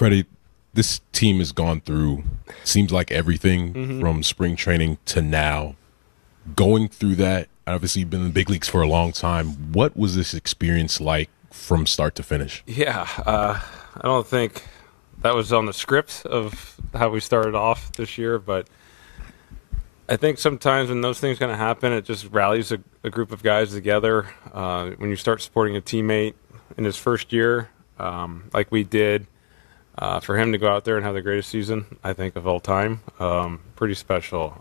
Freddie, this team has gone through, seems like everything from spring training to now. Going through that, obviously you've been in the big leagues for a long time. What was this experience like from start to finish? Yeah, I don't think that was on the script of how we started off this year, but I think sometimes when those things going to happen, it just rallies a group of guys together. When you start supporting a teammate in his first year, like we did, for him to go out there and have the greatest season, I think, of all time, pretty special.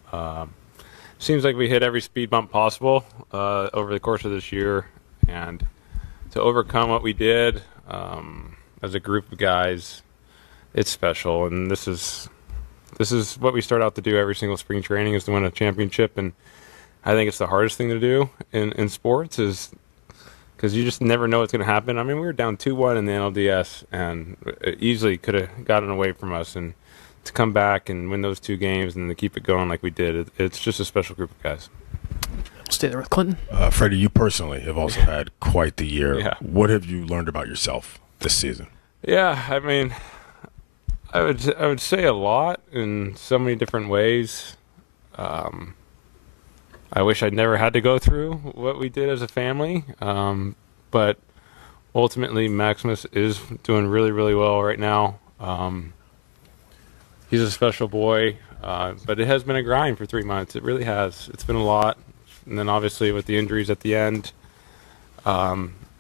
Seems like we hit every speed bump possible over the course of this year, and to overcome what we did as a group of guys, it's special. And this is what we start out to do every single spring training, is to win a championship. And I think it's the hardest thing to do in sports, is because you just never know what's going to happen. I mean, we were down 2-1 in the NLDS, and it easily could have gotten away from us. And to come back and win those 2 games and to keep it going like we did, it's just a special group of guys. Stay there with Clinton. Freddie, you personally have also had quite the year. Yeah. What have you learned about yourself this season? Yeah, I mean, I would say a lot in so many different ways. I wish I'd never had to go through what we did as a family, but ultimately Maximus is doing really, really well right now. He's a special boy, but it has been a grind for 3 months. It really has. It's been a lot. And then obviously with the injuries at the end,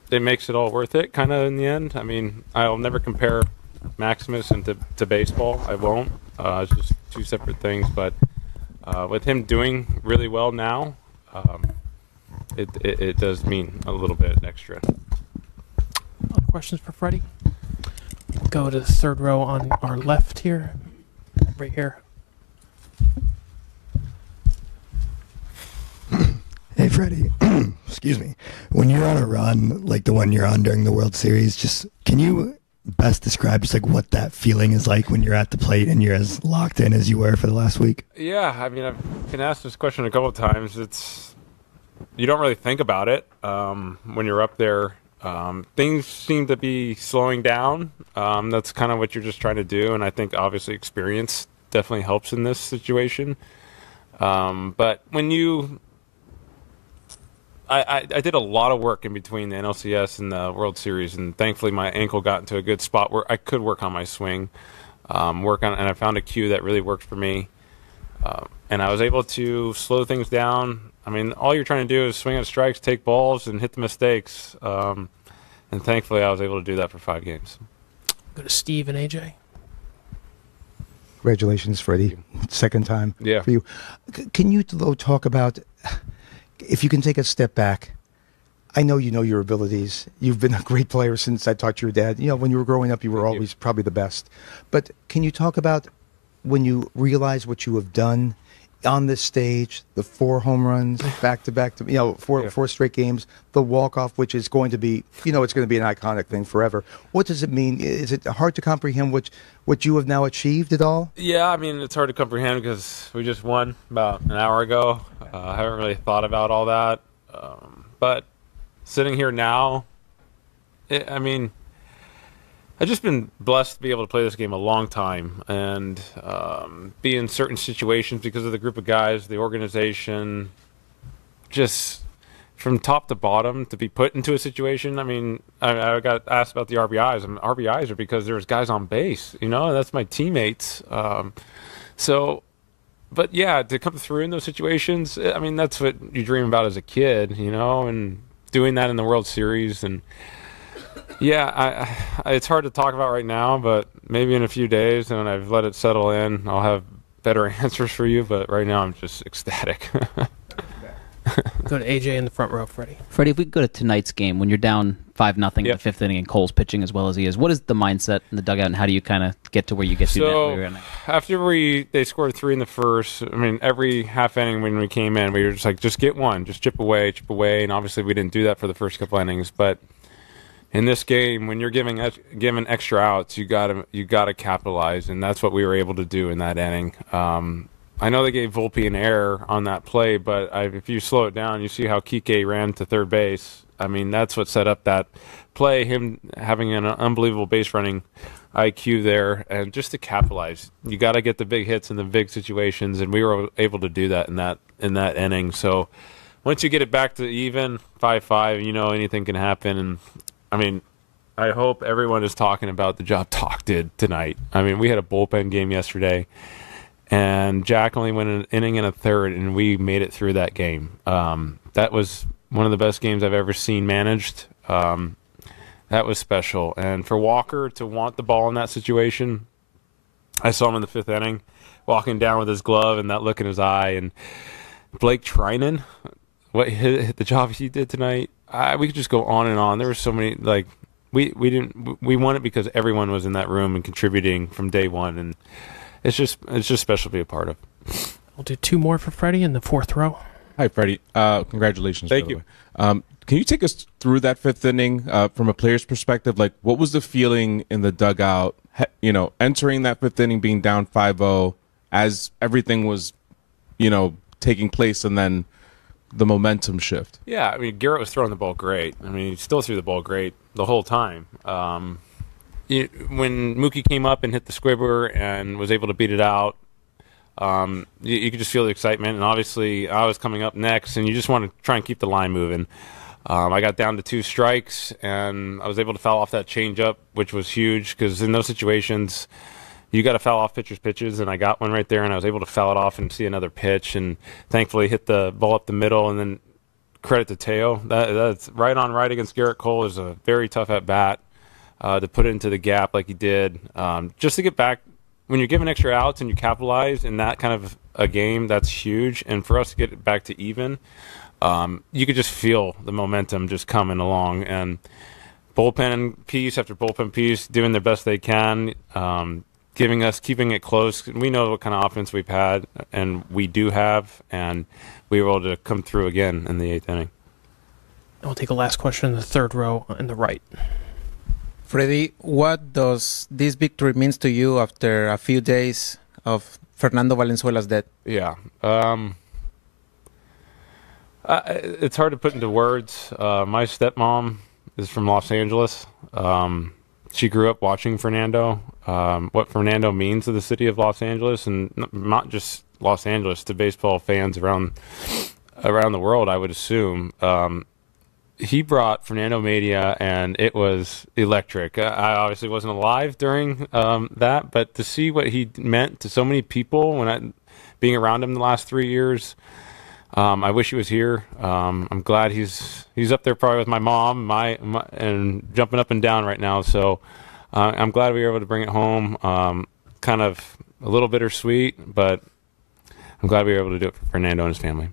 it makes it all worth it kind of in the end. I mean, I'll never compare Maximus to baseball. I won't. It's just 2 separate things. But with him doing really well now, it does mean a little bit extra. Other questions for Freddie? Go to the third row on our left here. Right here. Hey, Freddie. Excuse me. When you're on a run like the one you're on during the World Series, just can you best describe just like what that feeling is like when you're at the plate and you're as locked in as you were for the last week? Yeah, I mean, I've been asked this question a couple of times. You don't really think about it when you're up there. Things seem to be slowing down. That's kind of what you're just trying to do, and I think obviously experience definitely helps in this situation. But when I did a lot of work in between the NLCS and the World Series, and thankfully my ankle got into a good spot where I could work on my swing, and I found a cue that really worked for me, and I was able to slow things down. I mean, all you're trying to do is swing at strikes, take balls, and hit the mistakes. And thankfully, I was able to do that for 5 games. Go to Steve and AJ. Congratulations, Freddie. Second time for you. Can you, though, talk about, if you can take a step back, I know you know your abilities. You've been a great player since I talked to your dad. You know, when you were growing up, you were always probably the best. But can you talk about when you realize what you have done on this stage, the 4 home runs back-to-back, four straight games, the walk-off, which is going to be, it's going to be an iconic thing forever. What does it mean? Is it hard to comprehend what you have now achieved at all? Yeah, I mean, it's hard to comprehend because we just won about an hour ago. I haven't really thought about all that. But sitting here now, I've just been blessed to be able to play this game a long time and be in certain situations because of the group of guys, the organization, just from top to bottom to be put into a situation. I mean, I got asked about the RBIs. RBIs are because there's guys on base, that's my teammates. But yeah, to come through in those situations, I mean, that's what you dream about as a kid, and doing that in the World Series. And yeah, it's hard to talk about right now, but maybe in a few days when I've let it settle in, I'll have better answers for you. But right now I'm just ecstatic. Go to AJ in the front row, Freddie. Freddie, if we go to tonight's game, when you're down 5-0 in the 5th inning and Cole's pitching as well as he is, what is the mindset in the dugout, and how do you kind of get to where you get to now? After they scored 3 in the first, I mean, every half inning when we came in, we were just like, just get one, just chip away, and obviously we didn't do that for the first couple innings, but in this game, when you're given extra outs, you gotta capitalize, and that's what we were able to do in that inning. I know they gave Volpe an error on that play, but if you slow it down, you see how Kike ran to third base. I mean, that's what set up that play, him having an unbelievable base running IQ there, and just to capitalize. You got to get the big hits in the big situations, and we were able to do that in that inning. So once you get it back to even 5-5, anything can happen. And I mean, I hope everyone is talking about the job Talk did tonight. I mean, we had a bullpen game yesterday, and Jack only went an inning and a third, and we made it through that game. That was one of the best games I've ever seen managed. That was special. And for Walker to want the ball in that situation, I saw him in the 5th inning walking down with his glove and that look in his eye. And Blake Trinan, what hit the job he did tonight, we could just go on and on. There were so many, we won it because everyone was in that room and contributing from day one, and it's just special to be a part of. We'll do 2 more for Freddie in the 4th row. Hi, Freddie. Congratulations. Thank you. Can you take us through that 5th inning from a player's perspective? Like, what was the feeling in the dugout, entering that 5th inning, being down 5-0 as everything was, taking place, and then the momentum shift? Yeah, I mean, Garrett was throwing the ball great. I mean, he still threw the ball great the whole time. When Mookie came up and hit the squibber and was able to beat it out, you could just feel the excitement. And obviously, I was coming up next, and you just want to try and keep the line moving. I got down to 2 strikes, and I was able to foul off that changeup, which was huge because in those situations, you got to foul off pitches, and I got one right there, and I was able to foul it off and see another pitch, and thankfully hit the ball up the middle, and then credit to Teo. That's right on right against Garrett Cole is a very tough at-bat to put it into the gap like he did. Just to get back, when you're given extra outs and you capitalize in that kind of a game, that's huge, and for us to get it back to even, you could just feel the momentum just coming along, and bullpen piece after bullpen piece doing their best they can, keeping it close. We know what kind of offense we've had, and we do have, and we were able to come through again in the 8th inning. We'll take a last question in the 3rd row in the right. Freddie, what does this victory mean to you after a few days of Fernando Valenzuela's death? Yeah. It's hard to put into words. My stepmom is from Los Angeles. She grew up watching Fernando, what Fernando means to the city of Los Angeles, and not just Los Angeles, to baseball fans around the world, I would assume. He brought Fernando Mania, and it was electric. I obviously wasn't alive during that, but to see what he meant to so many people being around him the last 3 years, I wish he was here. I'm glad he's up there probably with my mom, and jumping up and down right now. So I'm glad we were able to bring it home. Kind of a little bittersweet, but I'm glad we were able to do it for Fernando and his family.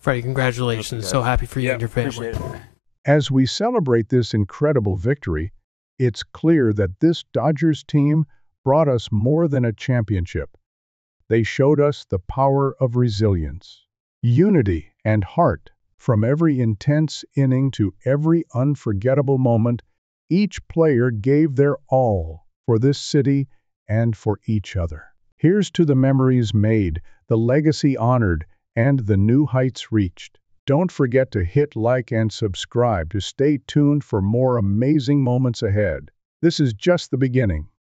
Freddie, congratulations. So happy for you and your family. As we celebrate this incredible victory, it's clear that this Dodgers team brought us more than a championship. They showed us the power of resilience, unity, and heart. From every intense inning to every unforgettable moment, each player gave their all for this city and for each other. Here's to the memories made, the legacy honored, and the new heights reached. Don't forget to hit like and subscribe to stay tuned for more amazing moments ahead. This is just the beginning.